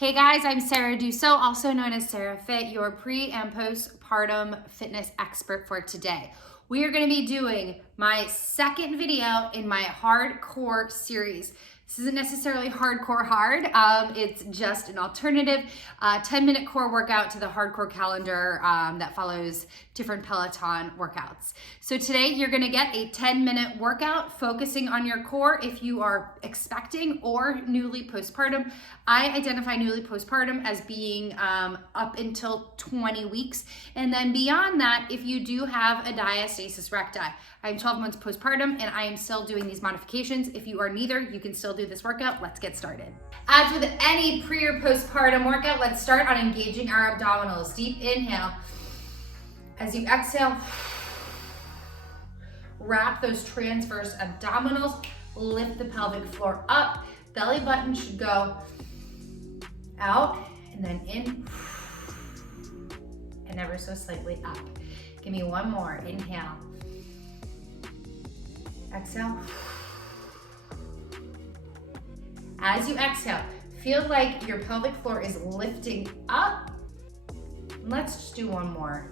Hey guys, I'm Sarah Dussault, also known as Sarah Fit, your pre and postpartum fitness expert for today. We are going to be doing my second video in my hardcore series. This isn't necessarily hardcore hard, it's just an alternative 10-minute core workout to the hardcore calendar that follows different Peloton workouts. So today you're gonna get a 10-minute workout focusing on your core if you are expecting or newly postpartum. I identify newly postpartum as being up until 20 weeks. And then beyond that, if you do have a diastasis recti. I'm 12 months postpartum and I am still doing these modifications. If you are neither, you can still do this workout. Let's get started. As with any pre or postpartum workout, let's start on engaging our abdominals. Deep inhale. As you exhale, wrap those transverse abdominals, lift the pelvic floor up, belly button should go out and then in and ever so slightly up. Give me one more, inhale. Exhale. As you exhale, feel like your pelvic floor is lifting up. Let's just do one more.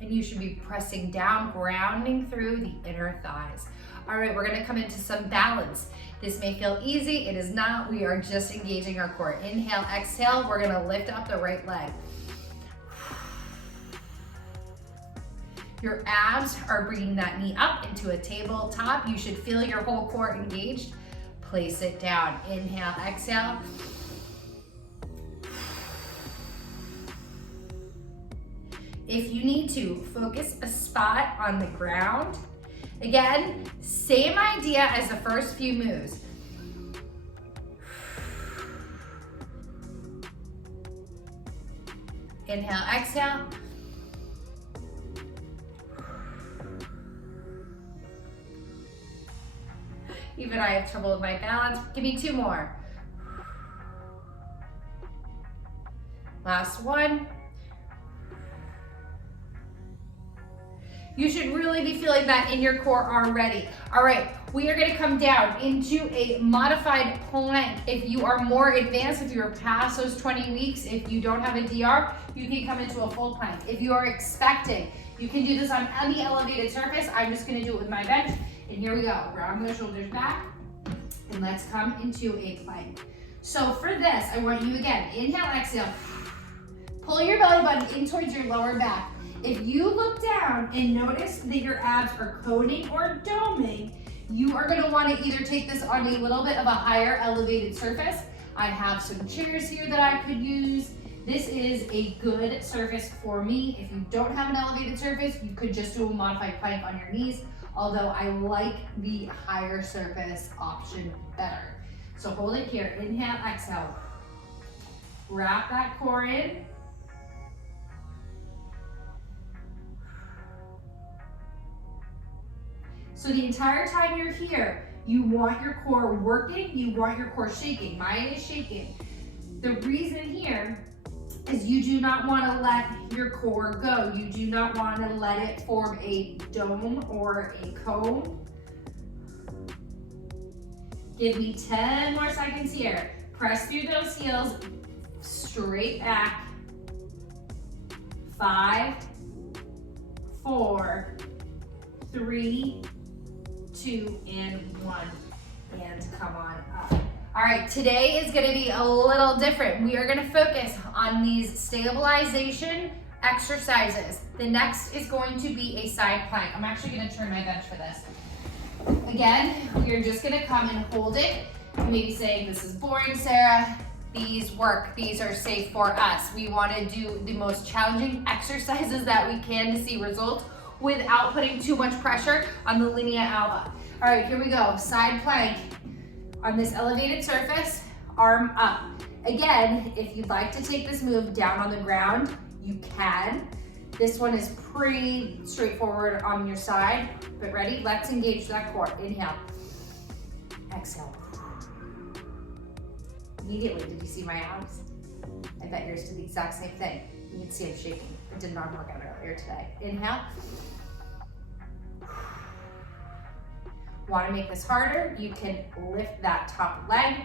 And you should be pressing down, grounding through the inner thighs. All right, we're gonna come into some balance. This may feel easy, it is not. We are just engaging our core. Inhale, exhale, we're gonna lift up the right leg. Your abs are bringing that knee up into a tabletop. You should feel your whole core engaged. Place it down. Inhale, exhale. If you need to, focus a spot on the ground. Again, same idea as the first few moves. Inhale, exhale. Even I have trouble with my balance. Give me two more. Last one. You should really be feeling that in your core already. All right, we are gonna come down into a modified plank. If you are more advanced, if you're past those 20 weeks, if you don't have a DR, you can come into a full plank. If you are expecting, you can do this on any elevated surface. I'm just gonna do it with my bench. And here we go, round those shoulders back, and let's come into a plank. So for this, I want you again, inhale, exhale, pull your belly button in towards your lower back. If you look down and notice that your abs are coning or doming, you are gonna wanna either take this on a little bit of a higher elevated surface. I have some chairs here that I could use. This is a good surface for me. If you don't have an elevated surface, you could just do a modified plank on your knees, although I like the higher surface option better. So hold it here, inhale, exhale. Wrap that core in. So the entire time you're here, you want your core working, you want your core shaking. Mine is shaking. The reason here is you do not want to let your core go. You do not want to let it form a dome or a cone. Give me 10 more seconds here. Press through those heels, straight back. 5, 4, 3, 2, and 1, and come on up. All right, today is gonna be a little different. We are gonna focus on these stabilization exercises. The next is going to be a side plank. I'm actually gonna turn my bench for this. Again, we're just gonna come and hold it. You may be saying, this is boring, Sarah. These work, these are safe for us. We wanna do the most challenging exercises that we can to see results without putting too much pressure on the linea alba. All right, here we go, side plank. On this elevated surface, arm up. Again, if you'd like to take this move down on the ground, you can. This one is pretty straightforward on your side, but ready? Let's engage that core. Inhale, exhale. Immediately, did you see my abs? I bet yours did the exact same thing. You can see I'm shaking. It did not work out earlier today. Inhale. Want to make this harder? You can lift that top leg.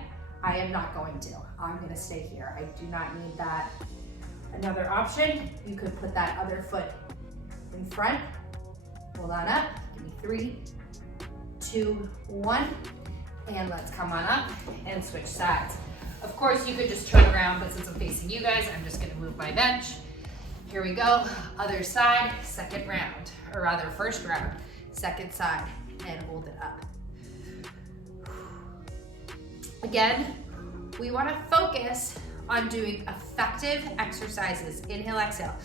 I am not going to. I'm going to stay here. I do not need that. Another option, you could put that other foot in front. Hold on up. Give me 3, 2, 1. And let's come on up and switch sides. Of course, you could just turn around, but since I'm facing you guys, I'm just gonna move my bench. Here we go, other side, second round, or rather first round, second side, and hold it up. Again, we wanna focus on doing effective exercises. Inhale, exhale.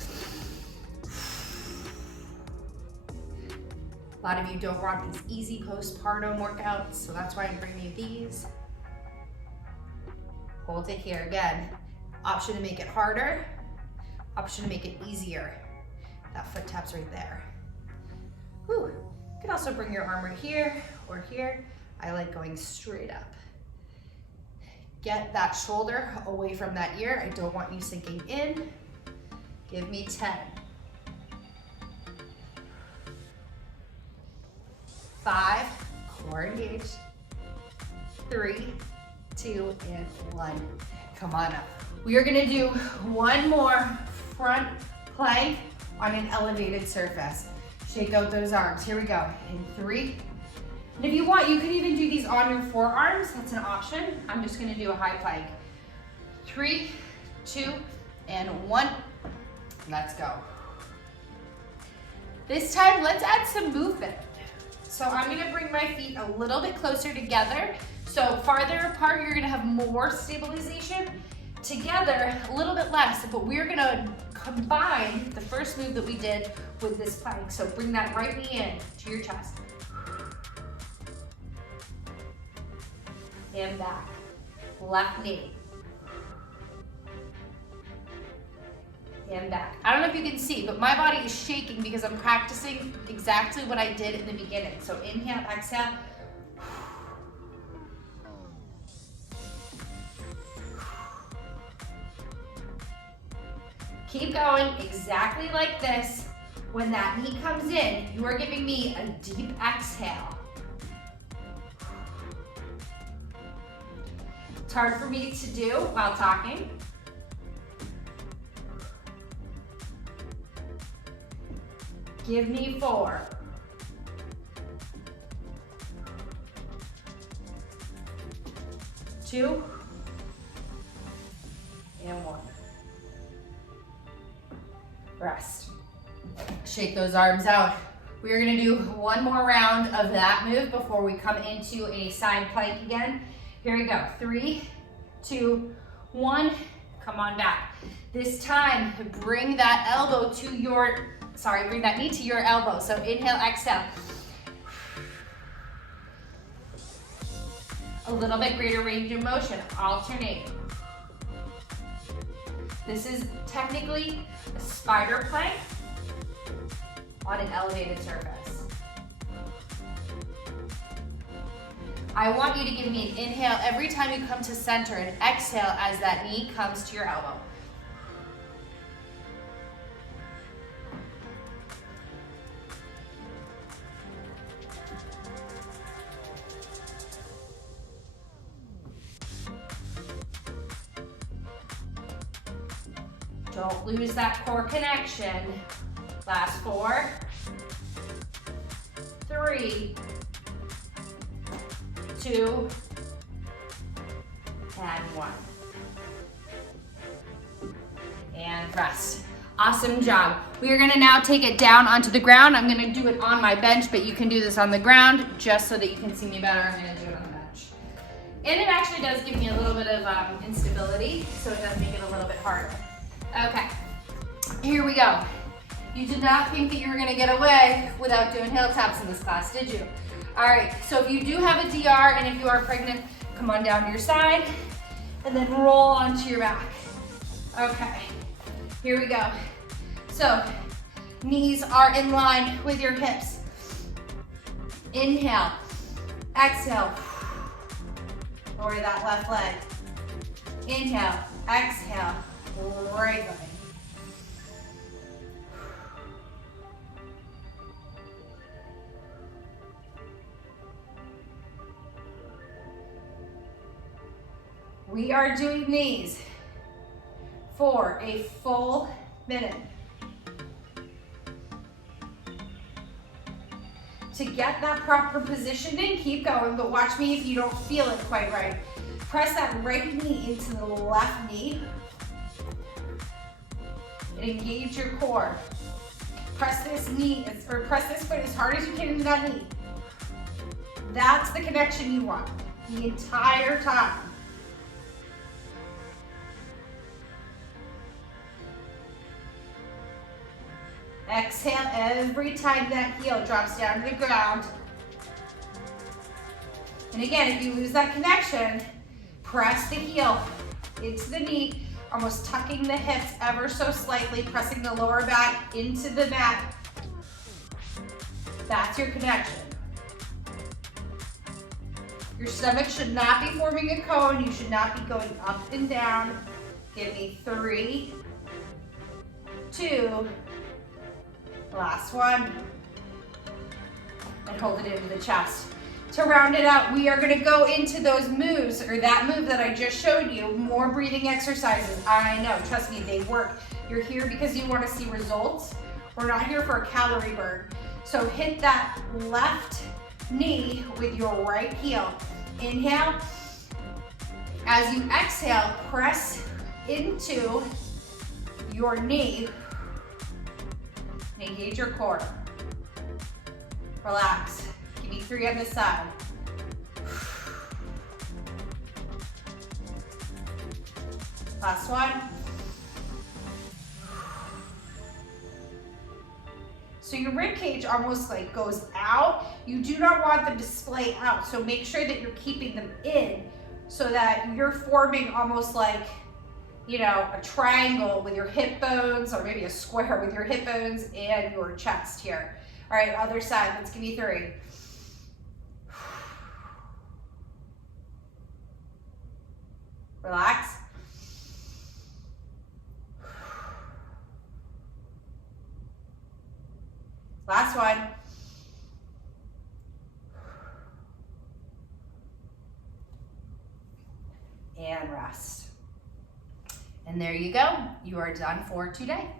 A lot of you don't want these easy postpartum workouts, so that's why I'm bringing you these. Hold it here again. Option to make it harder, option to make it easier. That foot tap's right there. Whew. You can also bring your arm right here or here. I like going straight up. Get that shoulder away from that ear. I don't want you sinking in. Give me 10. 5, core engaged. 3, 2, and 1. Come on up. We are gonna do one more front plank on an elevated surface. Shake out those arms. Here we go. In 3. And if you want, you could even do these on your forearms. That's an option. I'm just gonna do a high plank. 3, 2, and 1. Let's go. This time, let's add some movement. So I'm gonna bring my feet a little bit closer together. So farther apart, you're gonna have more stabilization. Together, a little bit less, but we're gonna combine the first move that we did with this plank. So bring that right knee in to your chest. And back. Left knee. And back. I don't know if you can see, but my body is shaking because I'm practicing exactly what I did in the beginning. So inhale, exhale. Keep going exactly like this. When that knee comes in, you are giving me a deep exhale. It's hard for me to do while talking. Give me 4. 2, and 1. Rest. Shake those arms out. We are gonna do one more round of that move before we come into a side plank again. Here we go. 3, 2, 1. Come on back. This time, bring that elbow to your, bring that knee to your elbow. So inhale, exhale. A little bit greater range of motion. Alternate. This is technically a spider plank on an elevated surface. I want you to give me an inhale every time you come to center and exhale as that knee comes to your elbow. Don't lose that core connection. Last 4, 3, 2, and 1. And rest. Awesome job. We are gonna now take it down onto the ground. I'm gonna do it on my bench, but you can do this on the ground just so that you can see me better. I'm gonna do it on the bench. And it actually does give me a little bit of instability, so it does make it a little bit harder. Okay, here we go. You did not think that you were gonna get away without doing heel taps in this class, did you? All right, so if you do have a DR and if you are pregnant, come on down to your side and then roll onto your back. Okay, here we go. So, knees are in line with your hips. Inhale, exhale. Lower that left leg. Inhale, exhale. Right leg. We are doing these for a full minute. To get that proper positioning, keep going, but watch me if you don't feel it quite right. Press that right knee into the left knee and engage your core. Press this knee, or press this foot as hard as you can into that knee. That's the connection you want the entire time. Exhale every time that heel drops down to the ground. And again, if you lose that connection, press the heel into the knee, almost tucking the hips ever so slightly, pressing the lower back into the mat. That's your connection. Your stomach should not be forming a cone. You should not be going up and down. Give me 3, 2, last one, and hold it into the chest. To round it out, we are gonna go into those moves, or that move that I just showed you, more breathing exercises. I know, trust me, they work. You're here because you wanna see results. We're not here for a calorie burn. So hit that left knee with your right heel. Inhale. As you exhale, press into your knee. Engage your core. Relax. Give me 3 on this side. Last one. So your rib cage almost like goes out. You do not want them to splay out. So make sure that you're keeping them in so that you're forming almost like, you know, a triangle with your hip bones, or maybe a square with your hip bones and your chest here. All right, other side, let's give you 3. Relax. Last one. And rest. And there you go. You are done for today.